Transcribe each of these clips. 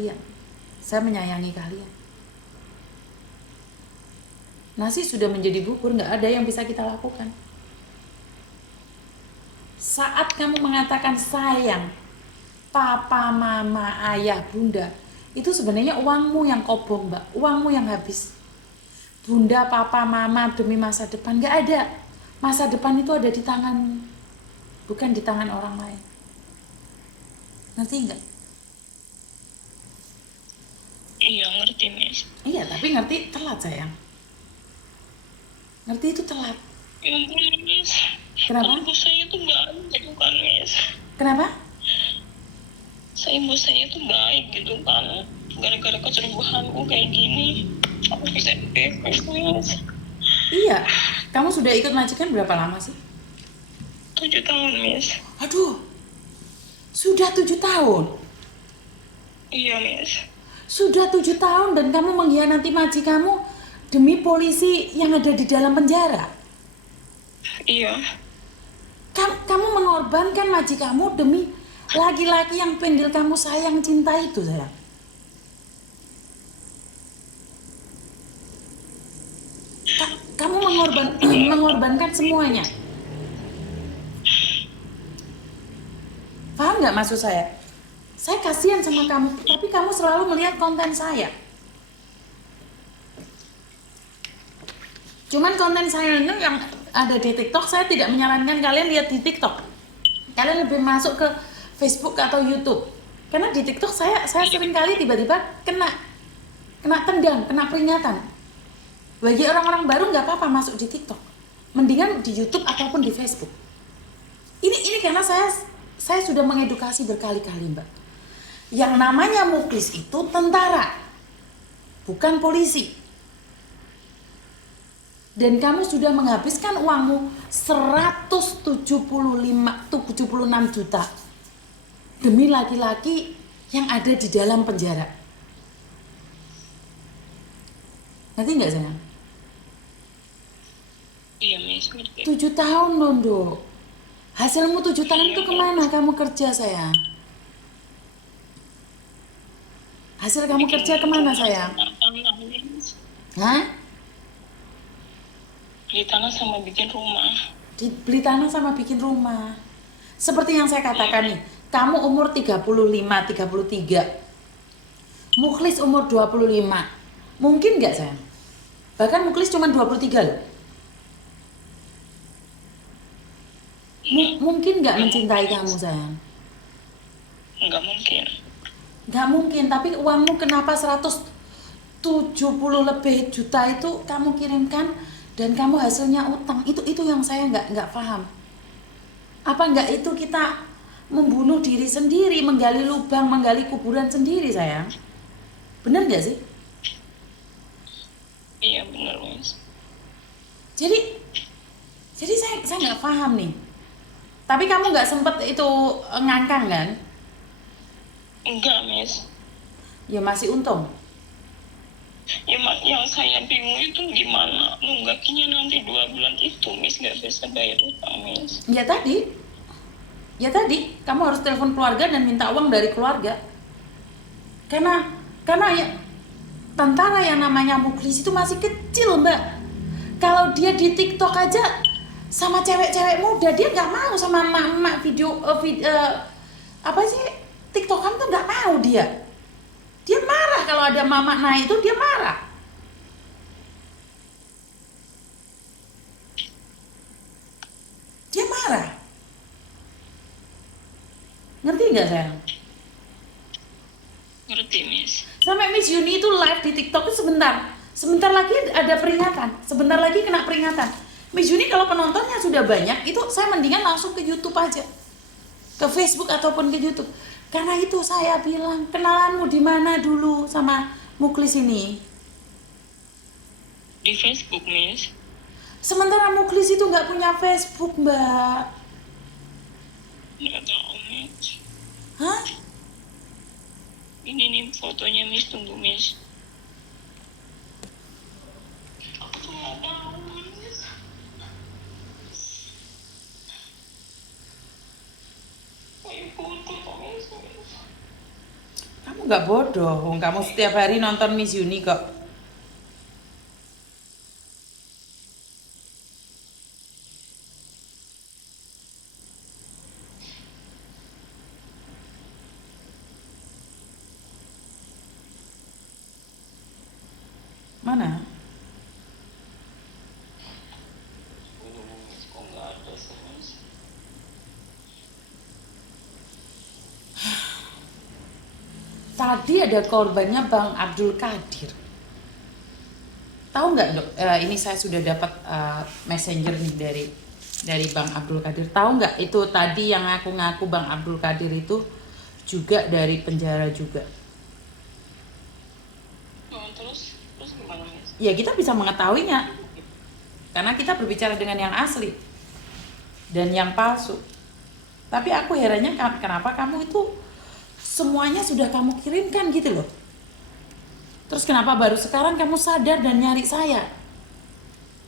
kalian. Saya menyayangi kalian. Nasi sudah menjadi bubur, nggak ada yang bisa kita lakukan. Saat kamu mengatakan sayang, papa, mama, ayah, bunda, itu sebenarnya uangmu yang kobong, Mbak. Uangmu yang habis. Bunda, papa, mama demi masa depan, nggak ada. Masa depan itu ada di tanganmu, bukan di tangan orang lain. Ngerti nggak? Iya, ngerti, Miss. Iya, tapi ngerti telat, sayang. Ngerti itu telat. Ya ampun, Miss. Kenapa? Ibu saya tuh baik gitu kan, Miss. Kenapa? Ibu saya tuh baik gitu kan. Gara-gara kecerobohanku kayak gini, aku bisa bebas, Miss. Iya. Kamu sudah ikut majikan berapa lama sih? 7 tahun, Miss. Aduh. Sudah 7 tahun. Iya, Miss. Sudah 7 tahun dan kamu mengkhianati maji kamu demi polisi yang ada di dalam penjara. Iya. Kamu mengorbankan maji kamu demi laki-laki yang pendil kamu sayang cinta itu, sayang. Kamu mengorbankan semuanya. Paham nggak maksud saya? Saya kasihan sama kamu, tapi kamu selalu melihat konten saya. Cuman konten saya ini yang ada di TikTok, saya tidak menyarankan kalian lihat di TikTok. Kalian lebih masuk ke Facebook atau YouTube. Karena di TikTok saya sering kali tiba-tiba kena tendang, kena peringatan. Bagi orang-orang baru nggak apa-apa masuk di TikTok. Mendingan di YouTube ataupun di Facebook. Ini karena saya sudah mengedukasi berkali-kali, Mbak. Yang namanya Muklis itu tentara, bukan polisi. Dan kamu sudah menghabiskan uangmu 176 juta demi laki-laki yang ada di dalam penjara. Ngerti nggak, sayang? Iya, Miss, ngerti. 7 tahun, Londo. Hasilmu 7 tahun itu kemana kamu kerja, sayang? Hasil kamu kerja kemana, sayang? Hah? Beli tanah sama bikin rumah. Beli tanah sama bikin rumah. Seperti yang saya katakan nih, kamu umur 35, 33. Muklis umur 25. Mungkin nggak, sayang? Bahkan Muklis cuma 23 loh. Mungkin nggak mencintai kamu, sayang? Nggak mungkin. Nggak mungkin, tapi uangmu kenapa 170 lebih juta itu kamu kirimkan dan kamu hasilnya utang? Itu yang saya nggak paham. Apa nggak itu kita membunuh diri sendiri, menggali lubang, menggali kuburan sendiri, sayang? Bener nggak sih? Iya, bener, Miss. Jadi saya nggak paham nih. Tapi kamu nggak sempet itu ngangkang kan? Enggak, Miss. Ya masih untung. Ya, yang saya bingung itu gimana nunggakinya nanti 2 bulan itu, Miss, nggak bisa bayar utang, Miss. Ya tadi kamu harus telepon keluarga dan minta uang dari keluarga. Karena ya tentara yang namanya Muklis itu masih kecil, Mbak. Kalau dia di TikTok aja sama cewek-cewek muda, dia nggak mau sama emak-emak video apa sih, TikTokan tuh nggak mau dia. Dia marah kalau ada mama naik itu, dia marah. Dia marah. Ngerti nggak, sayang? Ngerti, Miss. Sampai Miss Yuni itu live di TikTok itu sebentar lagi ada peringatan, sebentar lagi kena peringatan. Miss Yuni kalau penontonnya sudah banyak, itu saya mendingan langsung ke YouTube aja, ke Facebook ataupun ke YouTube. Karena itu saya bilang, kenalanmu di mana dulu sama Muklis ini? Di Facebook, Miss. Sementara Muklis itu nggak punya Facebook, Mbak. Nggak tahu, Miss. Hah? Ini nih fotonya, Miss. Tunggu, Miss. Aku nggak tahu, Miss. Kamu nggak bodoh. Wong kamu setiap hari nonton Miss Uni kok. Mana? Miss, kok nggak ada sih, Miss? Tadi ada korbannya Bang Abdul Qadir. Tahu nggak dok? Ini saya sudah dapat messenger nih dari Bang Abdul Qadir. Tahu nggak itu tadi yang ngaku-ngaku Bang Abdul Qadir itu juga dari penjara juga. Oh, terus gimana, Miss? Ya kita bisa mengetahuinya karena kita berbicara dengan yang asli dan yang palsu. Tapi aku herannya kenapa kamu itu semuanya sudah kamu kirimkan gitu loh. Terus kenapa baru sekarang kamu sadar dan nyari saya?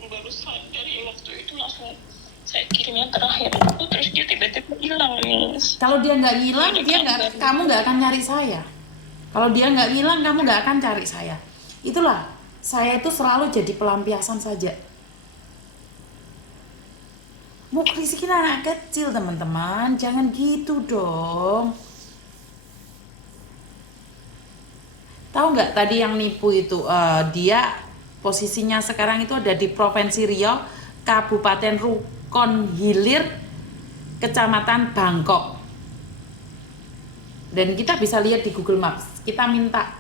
Baru sadar ya, waktu itu langsung saya kirimnya terakhir itu, terus dia tiba-tiba hilang, Miss. Kalau dia nggak ngilang, kamu nggak akan nyari saya. Kalau dia nggak ngilang, kamu nggak akan cari saya. Itulah, saya itu selalu jadi pelampiasan saja. Muklis ini anak kecil teman-teman, jangan gitu dong. Tahu nggak tadi yang nipu itu dia posisinya sekarang itu ada di Provinsi Riau, Kabupaten Rukon Hilir, Kecamatan Bangkok. Dan kita bisa lihat di Google Maps. Kita minta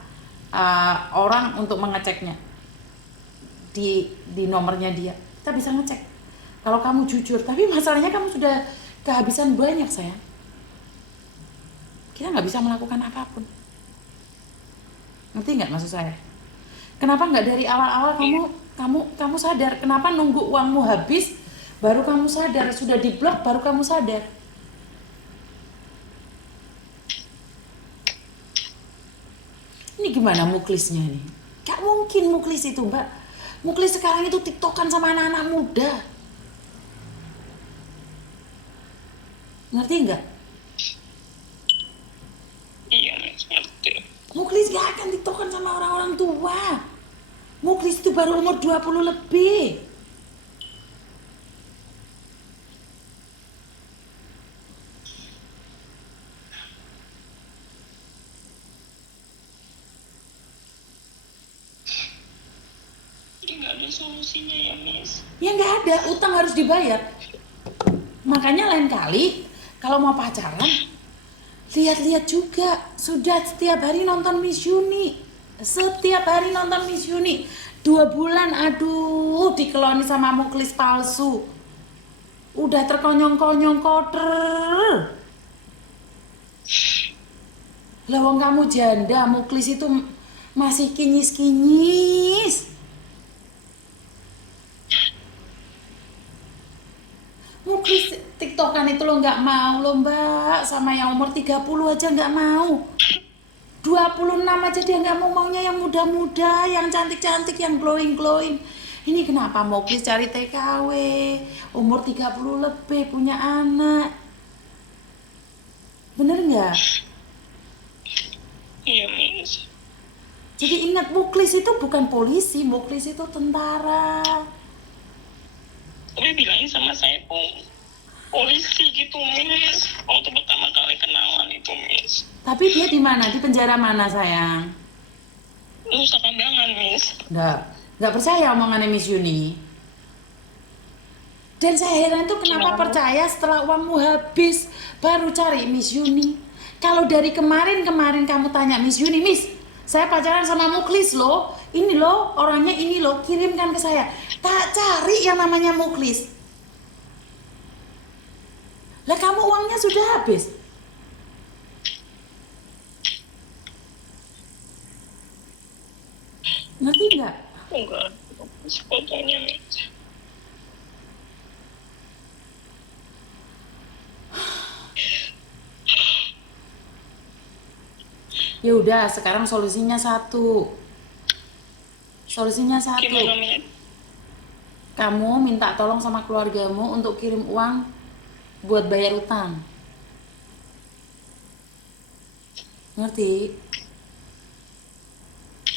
orang untuk mengeceknya di nomornya dia. Kita bisa ngecek. Kalau kamu jujur, tapi masalahnya kamu sudah kehabisan banyak sayang. Kita nggak bisa melakukan apapun. Ngerti nggak maksud saya? Kenapa nggak dari awal-awal kamu sadar? Kenapa nunggu uangmu habis baru kamu sadar? Sudah diblok baru kamu sadar? Ini gimana muklisnya nih? Gak mungkin muklis itu mbak. Muklis sekarang itu tiktokan sama anak-anak muda. Ngerti nggak? Iya, Miss, ngerti. Muklis gak akan tiktokan sama orang-orang tua. Muklis itu baru umur 20 lebih. Jadi nggak ada solusinya ya, Miss. Ya nggak ada, utang harus dibayar. Makanya lain kali kalau mau pacaran, lihat-lihat juga. Sudah setiap hari nonton Miss Uni. Setiap hari nonton Miss Uni. 2 bulan, aduh, dikeloni sama muklis palsu. Udah terkonyong-konyong kotor. Lawang kamu janda, muklis itu masih kinyis-kinyis. Muklis tiktokan itu lo nggak mau lo mbak, sama yang umur 30 aja nggak mau. 26 aja dia nggak maunya yang muda-muda, yang cantik-cantik, yang glowing-glowing. Ini kenapa Muklis cari TKW, umur 30 lebih, punya anak. Bener nggak? Iya, Miss. Jadi ingat Muklis itu bukan polisi, Muklis itu tentara. Tapi bilangin sama saya polisi gitu, Miss. Waktu pertama kali kenalan itu, Miss. Tapi dia di mana? Di penjara mana sayang? Nusa Kambangan, Miss. Nggak percaya omongannya Miss Yuni. Dan saya heran tuh kenapa percaya setelah uangmu habis baru cari Miss Yuni. Kalau dari kemarin kamu tanya Miss Yuni, Miss, saya pacaran sama Muklis loh, ini loh orangnya ini loh, kirimkan ke saya. Tak cari yang namanya Muklis. Lah kamu uangnya sudah habis. Ngerti nggak? Enggak, fotonya, Miss. Ya udah, sekarang solusinya satu. Solusinya satu. Gimana, Miss? Kamu minta tolong sama keluargamu untuk kirim uang buat bayar utang. Ngerti?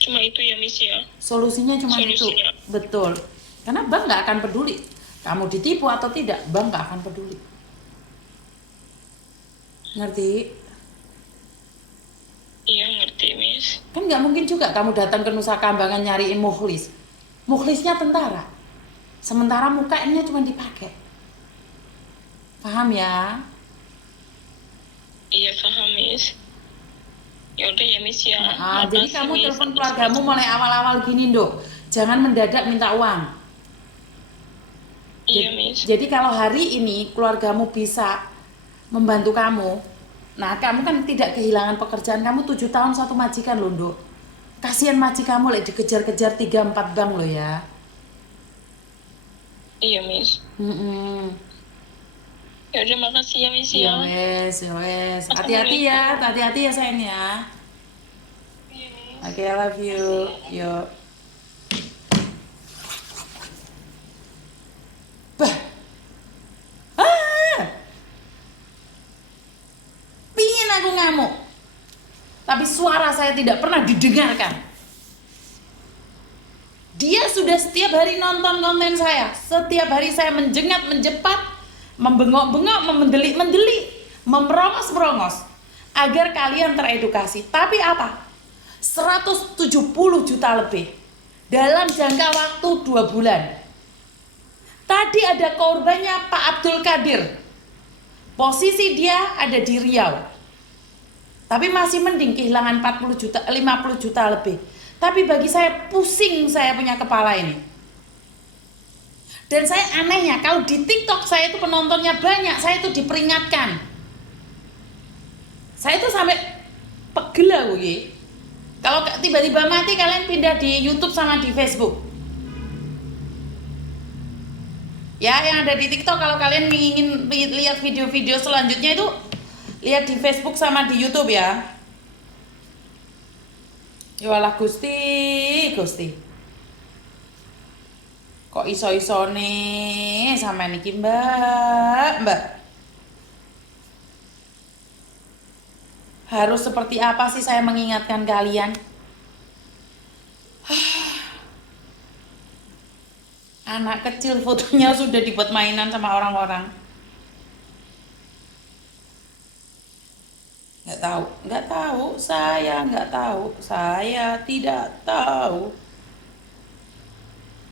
Cuma itu ya Miss ya. Solusinya cuma itu. Solusinya. Betul. Karena bank nggak akan peduli. Kamu ditipu atau tidak, bank nggak akan peduli. Ngerti? Iya ngerti Miss. Kan nggak mungkin juga kamu datang ke Nusa Kambangan nyariin mukhlis. Mukhlisnya tentara. Sementara mukanya cuma dipakai. Paham ya? Iya paham Miss. Ya udah ya Miss ya. Jadi Makasih, kamu Miss, telepon atas keluargamu mulai awal-awal gini dong. Jangan mendadak minta uang. Iya Miss. Jadi kalau hari ini keluargamu bisa membantu kamu, nah kamu kan tidak kehilangan pekerjaan. Kamu 7 tahun satu majikan loh, Nduk. Kasihan majikanmu lagi dikejar-kejar 3-4 bank loh ya. Iya Miss. Ya udah makasih ya Miss Ya ya. wes, ya wes. Hati-hati ya, hati-hati ya sayang ya. Iya Miss. Oke, I love you. Yuk. Bah. Pingin aku ngamuk. Tapi suara saya tidak pernah didengarkan. Dia sudah setiap hari nonton konten saya. Setiap hari saya menjengat, menjepat, membengok-bengok, mendelik-mendelik, memerongos-merongos agar kalian teredukasi. Tapi apa? 170 juta lebih dalam jangka waktu 2 bulan. Tadi ada korbannya Pak Abdul Qadir. Posisi dia ada di Riau. Tapi masih mending kehilangan 40 juta, 50 juta lebih. Tapi bagi saya pusing saya punya kepala ini. Dan saya anehnya kalau di TikTok saya itu penontonnya banyak, saya itu diperingatkan. Saya itu sampai pegel aku gitu. Kalau tiba-tiba mati kalian pindah di YouTube sama di Facebook. Ya, yang ada di TikTok kalau kalian ingin lihat video-video selanjutnya itu lihat di Facebook sama di YouTube ya. Ya Allah Gusti, Gusti. Kok iso-isone sama niki Mbak. Harus seperti apa sih saya mengingatkan kalian? Anak kecil fotonya sudah dibuat mainan sama orang-orang. Nggak tahu, saya nggak tahu, saya tidak tahu.